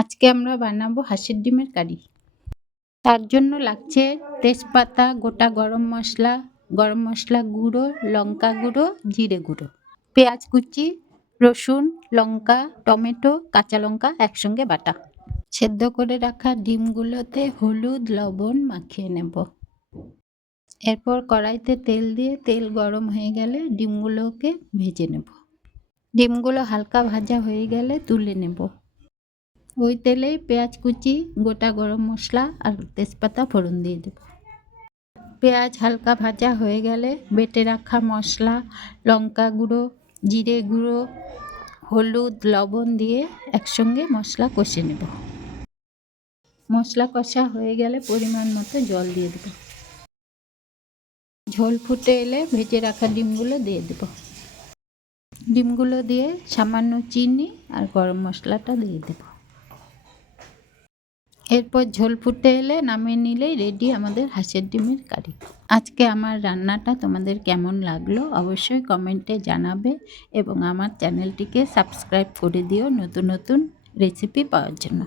আজকে আমরা বানাবো হাঁসের ডিমের কারি। তার জন্য লাগছে তেজপাতা, গোটা গরম মশলা গুঁড়ো, লঙ্কা গুঁড়ো, জিরে গুঁড়ো, পেঁয়াজ কুচি, রসুন, লঙ্কা, টমেটো, কাঁচা লঙ্কা একসঙ্গে বাটা। সেদ্ধ করে রাখা ডিমগুলোতে হলুদ লবণ মাখিয়ে নেব। এরপর কড়াইতে তেল দিয়ে তেল গরম হয়ে গেলে ডিমগুলোকে ভেজে নেব। ডিমগুলো হালকা ভাজা হয়ে গেলে তুলে নেব। ওই তেলেই পেঁয়াজ কুচি, গোটা গরম মশলা আর তেজপাতা ফোড়ন দিয়ে দেব। পেঁয়াজ হালকা ভাজা হয়ে গেলে বেটে রাখা মশলা, লঙ্কা গুঁড়ো, জিরে গুঁড়ো, হলুদ লবণ দিয়ে একসঙ্গে মশলা কষে নেব। মশলা কষা হয়ে গেলে পরিমাণ মতো জল দিয়ে দেব। ঝোল ফুটে এলে ভেজে রাখা ডিমগুলো দিয়ে দেব। ডিমগুলো দিয়ে সামান্য চিনি আর গরম মশলাটা দিয়ে দেব। এরপর ঝোল ফুটে এলে নামিয়ে নিলেই রেডি আমাদের হাঁসের ডিমের কারি। আজকে আমার রান্নাটা তোমাদের কেমন লাগলো অবশ্যই কমেন্টে জানাবে এবং আমার চ্যানেলটিকে সাবস্ক্রাইব করে দিও নতুন নতুন রেসিপি পাওয়ার জন্য।